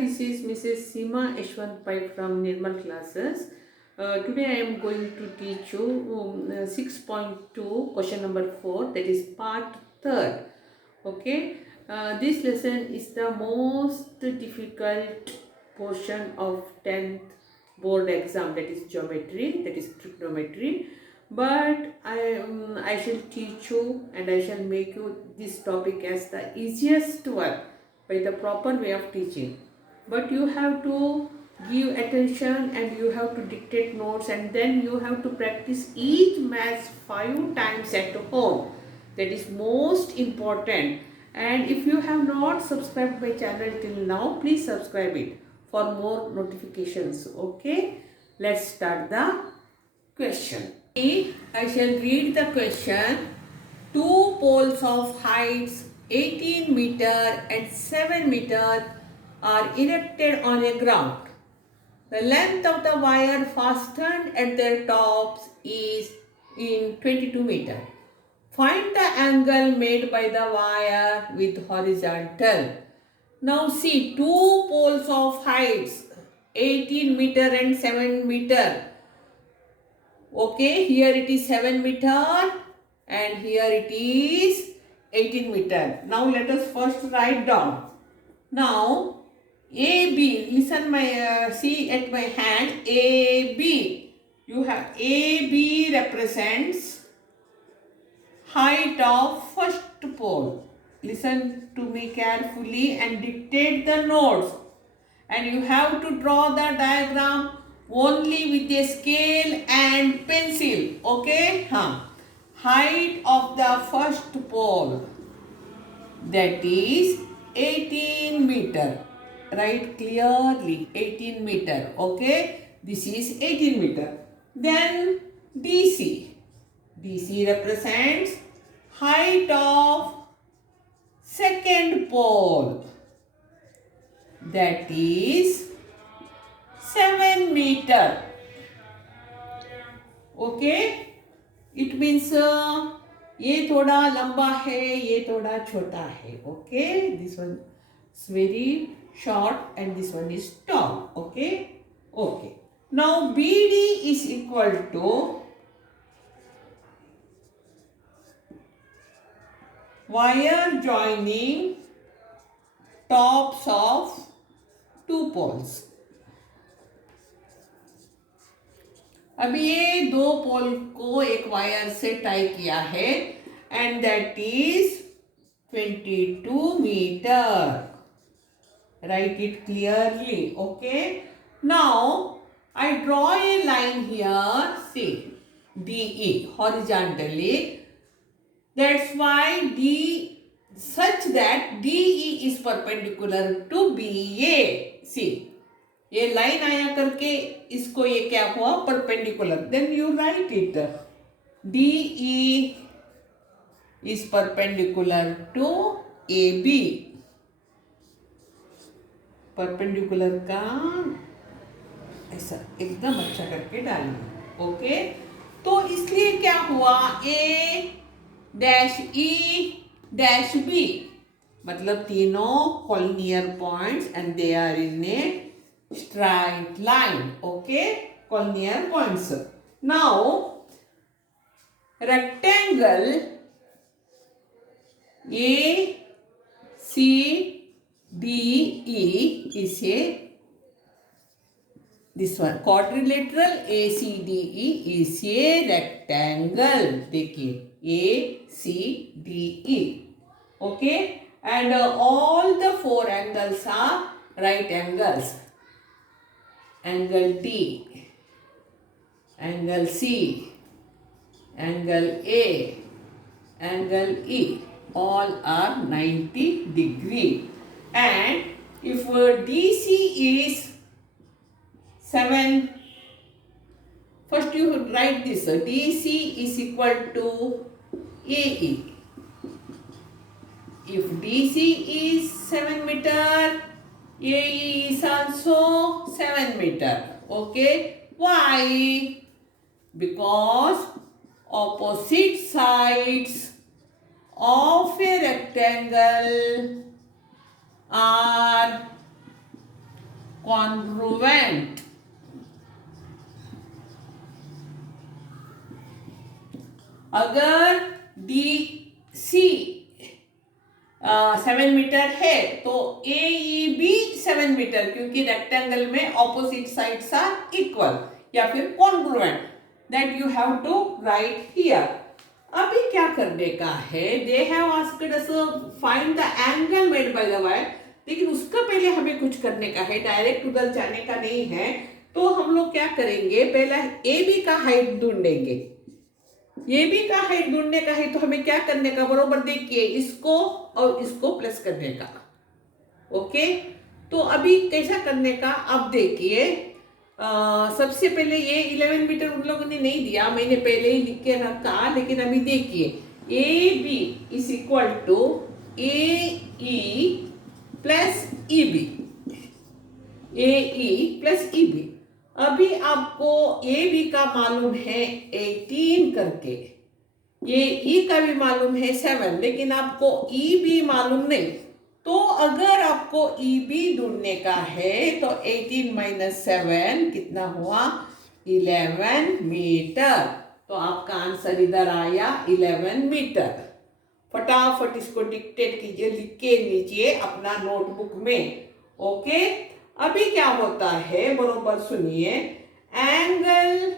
this is Mrs. Seema Yashwant Pai from Nirmal classes. Today I am going to teach you 6.2 question number 4, that is part 3rd. Okay, this lesson is the most difficult portion of 10th board exam, that is geometry, that is trigonometry. But I shall teach you and I shall make you this topic as the easiest one by the proper way of teaching. But you have to give attention and you have to dictate notes, and then you have to practice each maths 5 times at home. That is most important. And if you have not subscribed my channel till now, please subscribe it for more notifications. Okay, let's start the question. I shall read the question. Two poles of heights 18 meter and 7 meter are erected on a ground. The length of the wire fastened at their tops is in 22 meter. Find the angle made by the wire with horizontal. Now see, two poles of heights 18 meter and 7 meter. Okay, here it is 7 meter and here it is 18 meter. Now let us first write down. Now AB, listen see at my hand, AB. You have AB represents height of first pole. Listen to me carefully and dictate the notes. And you have to draw the diagram only with a scale and pencil. Okay? Height of the first pole, that is 18 meter. Write clearly 18 meter. Okay? This is 18 meter. Then DC. DC represents height of second pole, that is 7 meter. Okay, it means ये थोड़ा लंबा है, ये थोड़ा छोटा है. Okay, this one is very short and this one is tall. Okay, okay. Now BD is equal to wire joining tops of two poles. अभी ये दो पोल को एक वायर से टाई किया है and that is 22 meter. Write it clearly. Okay. Now I draw a line here. See, DE horizontally. That's why D, such that DE is perpendicular to BA. See, ये लाइन आया करके इसको ये क्या हुआ, perpendicular. Then you write it, DE is perpendicular to AB. Perpendicular का ऐसा एकदम अच्छा करके डालिए. ओके, तो इसलिए क्या हुआ, A dash E dash B, मतलब तीनों collinear points and they are in a straight line. Okay, collinear points. Now rectangle ACDE is this one, quadrilateral ACDE is a rectangle. देखिए ACDE. Okay, and all the four angles are right angles. Angle D, angle C, angle A, angle E, all are 90 degree. And if DC is 7, first you write this, DC is equal to AE. If DC is 7 meter, AE is also 7 meter. Okay, why? Because opposite sides of a rectangle are congruent. अगर DC 7 metre है तो AEB 7 metre, क्योंकि rectangle में opposite sides are equal या फिर congruent, that you have to write here. अभी क्या करने का है, they have asked us find the angle made by the wire, लेकिन उसका पहले हमें कुछ करने का है, डायरेक्ट उधर जाने का नहीं है. तो हम लोग क्या करेंगे, पहले AB का हाइट ढूंढेंगे. AB का हाइट ढूंढने का है तो हमें क्या करने का, बरोबर देखिए इसको और इसको प्लस करने का. ओके, तो अभी कैसा करने का आप देखिए. सबसे पहले ये 11 मीटर उन लोगों ने नहीं दिया, मैंने पहले ही लिख के रखा, लेकिन अभी देखिए AB is equal to AE plus EB, AE plus EB. अभी आपको AB का मालूम है 18 करके, ये E का भी मालूम है 7, लेकिन आपको EB मालूम नहीं. तो अगर आपको EB ढूंढने का है तो 18 माइनस 7 कितना हुआ, 11 मीटर. तो आपका आंसर इधर आया 11 मीटर. फटाफट इसको डिक्टेट कीजिए, लिख के लीजिए अपना नोटबुक में. ओके, अभी क्या होता है बरोबर सुनिए. एंगल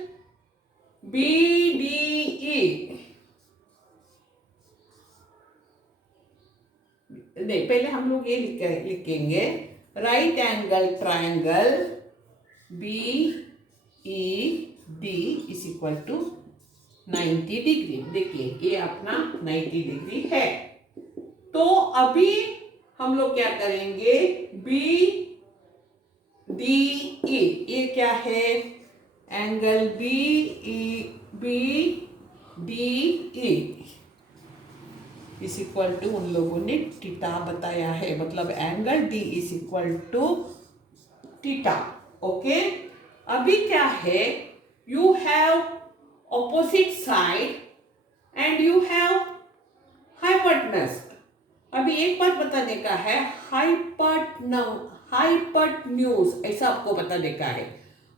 BDE, नहीं पहले हम लोग ये लिखेंगे, right angle triangle BED is equal to 90 degree. देखिए ये अपना 90 डिग्री है. तो अभी हम लोग क्या करेंगे, BDE ये क्या है, angle BDE is equal to, उन लोगों ने थीटा बताया है, मतलब angle D is equal to theta. Okay, अभी क्या है, you have opposite side and you have hypotenuse. अभी एक बात बताने का है, हाइपोटेन्यूज ऐसा आपको बताने का है.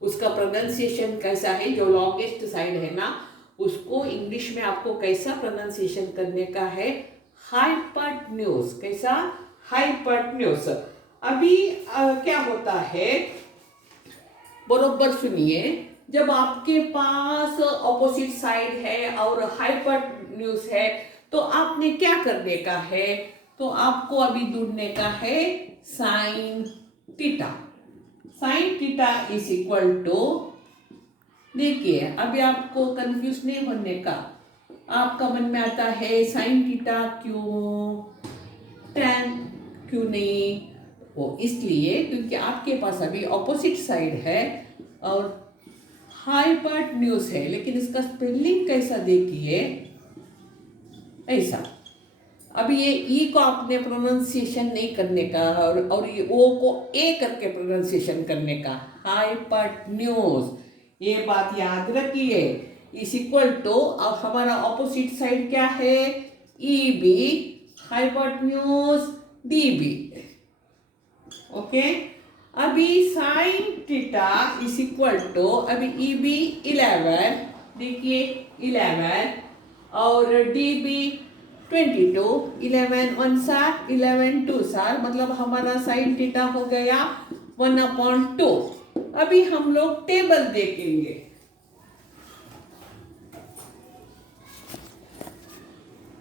उसका प्रोनाउंसिएशन कैसा है, जो लॉन्गेस्ट साइड है ना, उसको इंग्लिश में आपको कैसा प्रोनाउंसिएशन करने का है, हाइपोटेन्यूज. कैसा, हाइपोटेन्यूज. अभी क्या होता है बरोबर सुनिए, जब आपके पास ऑपोजिट साइड है और हाइपोटेन्यूज है तो आपने क्या करने का है, तो आपको अभी ढूंढने का है sine theta. Sine theta is equal to, देखिए अभी आपको कंफ्यूज नहीं होने का. आपका मन में आता है साइन थीटा क्यों, tan क्यों नहीं, वो इसलिए क्योंकि आपके पास अभी ऑपोजिट साइड है और हाइपोटेन्यूज है. लेकिन इसका स्पेलिंग कैसा देखिए, ऐसा. अभी ये ई को आपने प्रोनाउंसिएशन नहीं करने का और ये ओ को ए करके प्रोनाउंसिएशन करने का, हाइपोटेन्यूज. ये बात याद रखिए. इज इक्वल टू, अब हमारा ऑपोजिट साइड क्या है, EB, हाइपोटेन्यूज DB. ओके, अभी sine theta is equal to, अभी EB 11, देखिए 11 और DB 22, 11 1 सार 11 2 सार, मतलब हमारा साइन थीटा हो गया 1/2. अभी हम लोग टेबल देखेंगे.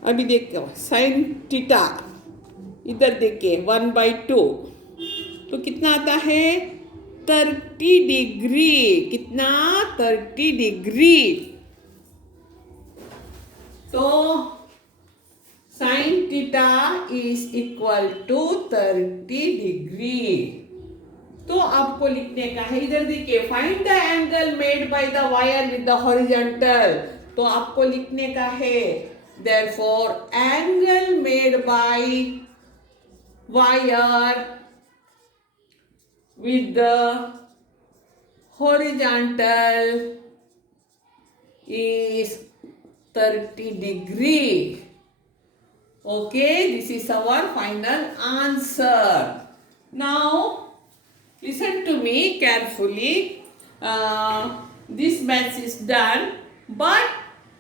अभी देखो साइन थीटा, इधर देखिए 1/2, तो कितना आता है 30 डिग्री. कितना, 30 डिग्री. तो sine theta is equal to 30 degree. तो आपको लिखने का है, इधर देखिए find the angle made by the wire with the horizontal. तो आपको लिखने का है, therefore angle made by wire with the horizontal is 30 degree. Okay, this is our final answer. Now Listen to me carefully. This maths is done, but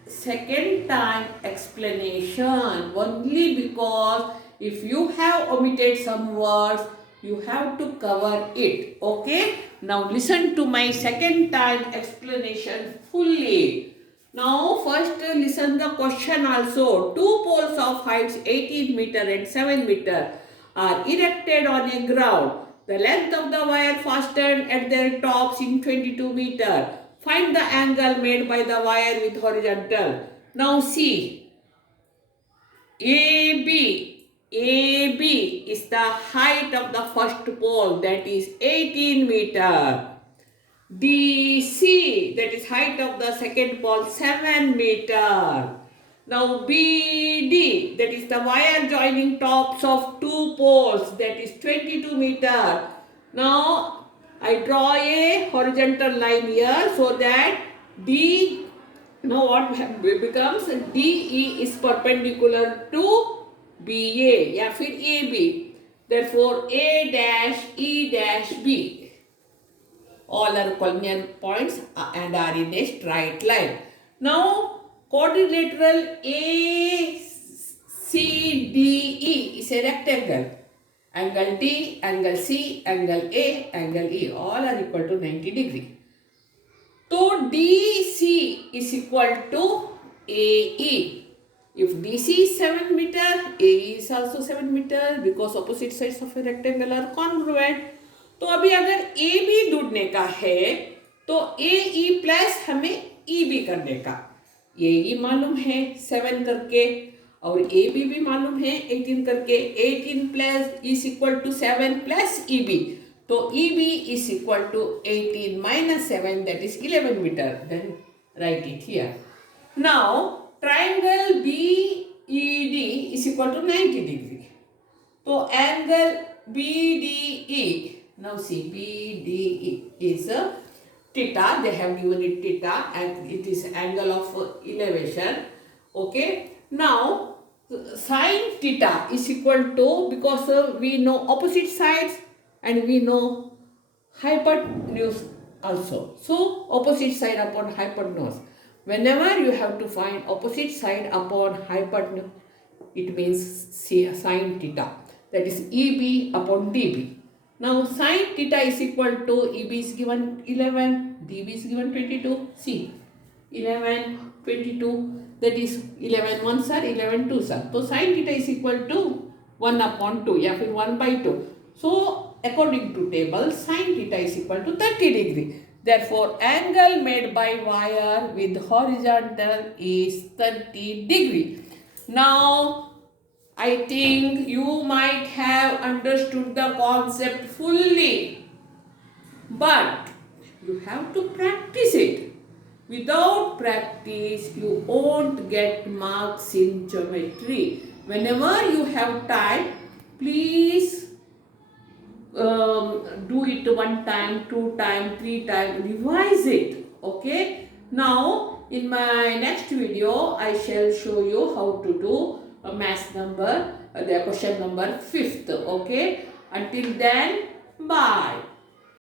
second time explanation only because if you have omitted some words, you have to cover it. Okay? Now listen to my second time explanation fully. Now first listen the question also. Two poles of heights 18 meter and 7 meter are erected on a ground. The length of the wire fastened at their tops in 22 meter. Find the angle made by the wire with horizontal. Now see, AB is the height of the first pole, that is 18 meter. DC, that is height of the second pole, 7 meter. Now BD, that is the wire joining tops of two poles, that is 22 meter. Now I draw a horizontal line here so that D, now what becomes, DE is perpendicular to BA या फिर AB. Therefore A dash E dash B all are collinear points and are in a straight line. Now quadrilateral ACDE is a rectangle. Angle D, angle C, angle A, angle E, all are equal to 90 degree. So DC is equal to AE. If DC is 7 meter, AE is also 7 meter because opposite sides of a rectangle are congruent. तो अभी अगर A B ढूंढने का है तो ए E plus हमें E B करने का, ए ई मालूम है 7 करके और ए बी भी मालूम है 18 करके, 18 plus is equal to 7 plus E B, तो E B is equal to 18 minus 7 that is 11 meter. Then write it here. Now triangle B E D is equal to 90 degree. तो angle B D E, now see BDE is theta, they have given it theta and it is angle of elevation. Okay, now sin theta is equal to, because we know opposite sides and we know hypotenuse also, so opposite side upon hypotenuse, whenever you have to find opposite side upon hypotenuse, it means sin theta, that is EB upon DB. Now sin theta is equal to EB is given 11, DB is given 22. See, 11, 22, that is 11 ones are 11 twos are. So sin theta is equal to 1 upon 2 या फिर 1 by 2. So according to table, sin theta is equal to 30 degree. Therefore angle made by wire with horizontal is 30 degree. Now I think you might have understood the concept fully, but you have to practice it. Without practice, you won't get marks in geometry. Whenever you have time, please do it 1 time, 2 time, 3 time, revise it. Okay? Now, in my next video, I shall show you how to do math number, the question number 5th. Okay, until then, bye.